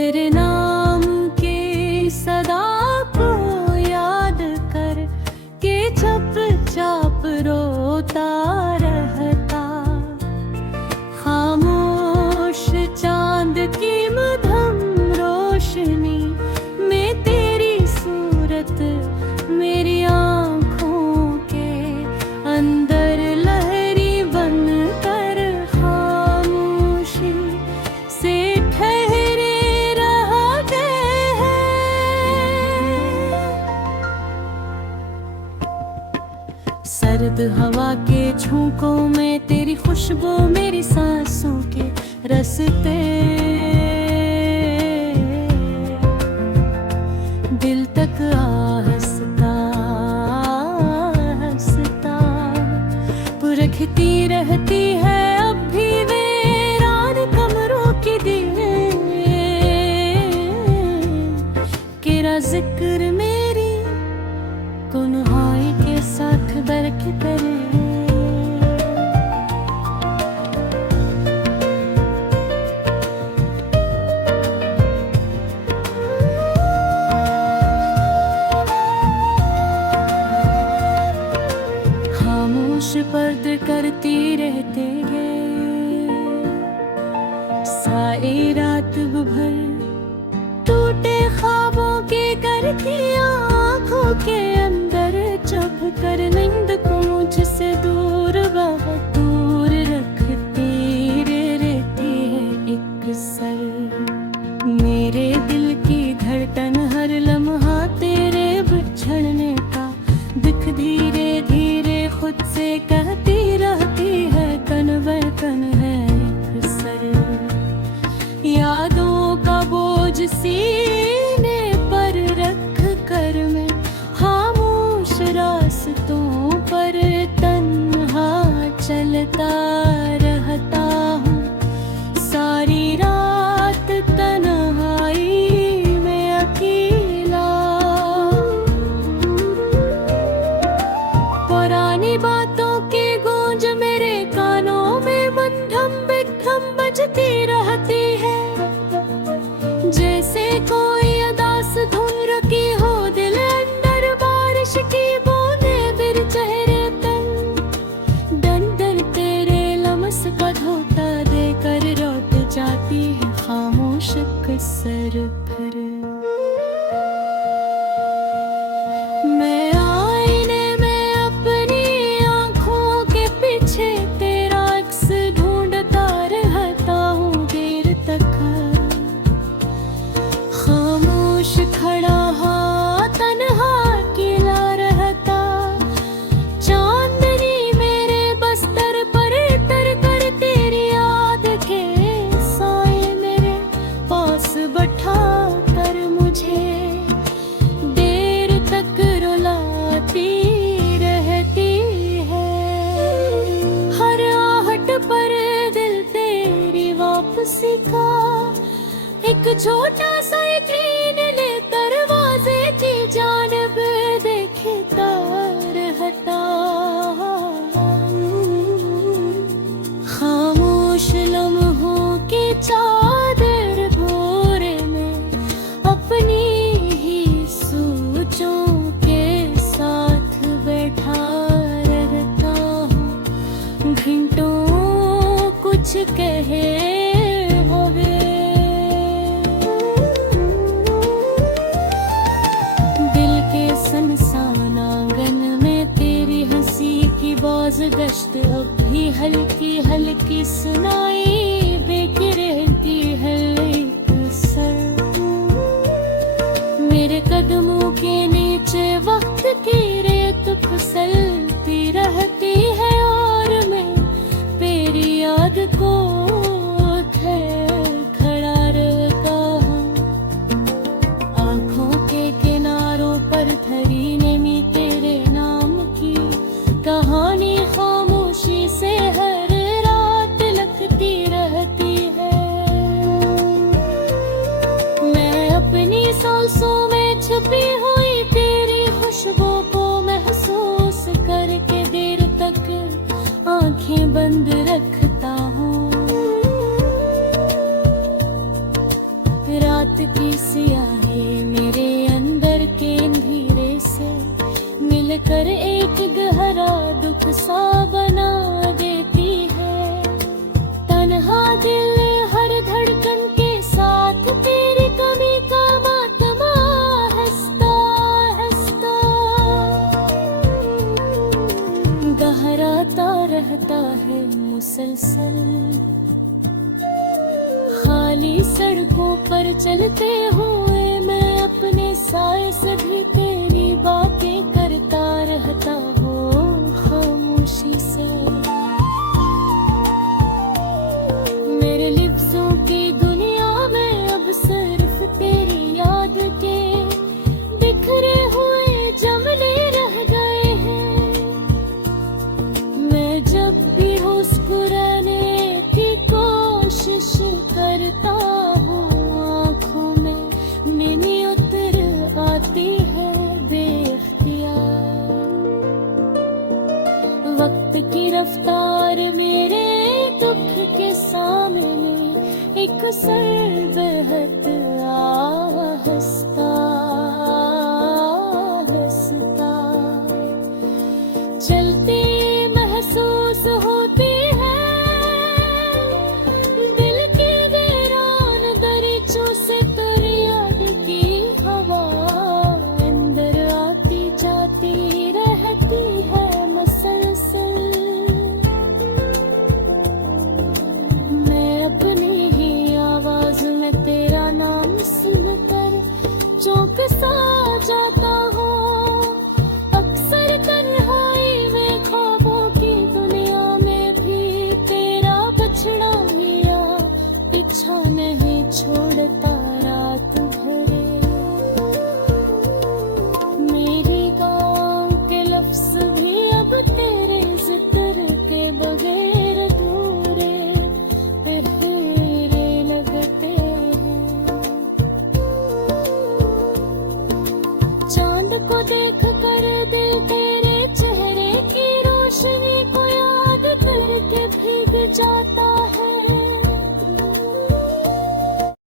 तेरे नाम के सदा को याद कर के चुपचाप रोता रहता। खामोश चांद की मध्यम रोशनी में तेरी सूरत मेरी आँखों के अंदर लहरी बन कर खामोशी से ठहरे रहते हैं। सर्द हवा के झोंकों में तेरी खुशबू मेरी सांसों के रस्ते, दिल तक आहस्ता हंसता पुरखती रहती है अब भी वीरान कमरों की दीवारें। तेरा जिक्र मेरी गुनहाई के साथ बरक करे। खामोश पर्द करती रहते हैं सारी रात भर, टूटे ख्वाबों के करती आँखों के अंदर चुप कर नींद को मुझसे दूर बहुत दूर रखती रहती है एक सर। मेरे दिल की धड़कन हर लम्हा तेरे बिछड़ने का दिख धीरे धीरे खुद से कहती रहती है कन ब कन है एक सर। यादों का बोझ सीने पर रख कर मैं खामोश रास्तों पर तन्हा चलता रहता हूँ। सारी रात तन्हाई में अकेला, पुरानी बातों की गूंज मेरे कानों में मंधम बिधम बजती रहती है। जैसे कोई अदास धुन रखी हो दिल अंदर बारिश की बूंदें गिर चेहरे तन। डर डर तेरे लम्स का धोखा देकर लौट जाती है खामोश सर पर। मैं आईने में अपनी आँखों के पीछे तेरा अक्स ढूंढता रहता हूँ देर तक। खामोश खड़ा हाँ तन्हा अकेला रहता। चांदनी मेरे बस्तर पर तर कर तेरी याद के साए मेरे पास बैठा कर मुझे देर तक रुलाती रहती है। हर आहट पर दिल तेरी वापसी का एक छोटा सा यकीन ले दरवाजे की जानब देखता रहता। खामोश लम्हों की चादर भोरे में अपनी ही सोचों के साथ बैठा रहता हूँ। घंटों कुछ कहे होवे, दिल के सुनसान आंगन में तेरी हंसी की बाज गश्त अब भी हल्की हल्की सुनाई बेकी रहती है एक सर। मेरे कदमों के नीचे वक्त की रेत फिसलती रहती है और मैं तेरी याद को खड़ा रहता हूँ। आँखों के किनारों पर धरी नेमी तेरे नाम की कहानी खामोशी से हर रात लगती रहती है। मैं अपनी सांसों में छुपी हुई तेरी खुशबू को महसूस की सियाही मेरे अंदर के अंधेरे से मिलकर एक गहरा दुख सा बना देती है। तन्हा दिल हर धड़कन के साथ तेरी कमी का मातमा हंसता हंसता गहराता रहता है मुसलसल। खाली सड़कों पर चलते हुए मैं अपने साए से भी तेरी बातें करता रहता हूँ खामोशी से। मेरे लिप्सों की दुनिया में अब सिर्फ तेरी याद के बिखरे हुए जमने रह गए हैं। मैं जब भी मुस्कुराने की कोशिश करता हूँ आँखों में नींद उतर आती है बेख्तियार। वक्त की रफ्तार मेरे दुख के सामने एक सर बहत आहिस्ता आहिस्ता चलती महसूस होती है। दिल की वीरान दरीचों से तेरी याद की हवा अंदर आती जाती रहती है मसलसल। मैं अपनी ही आवाज में तेरा नाम सुनकर चौंक सा जाता हूँ। अक्सर तन्हाई में ख्वाबों की दुनिया में भी तेरा बछड़ा मिया पीछा नहीं छोड़ता रात भरे। मेरी गाँव के लफ्ज भी अब तेरे जिक्र के बगैर अधूरे पहरे लगते हैं। चांद को देख कर दिल के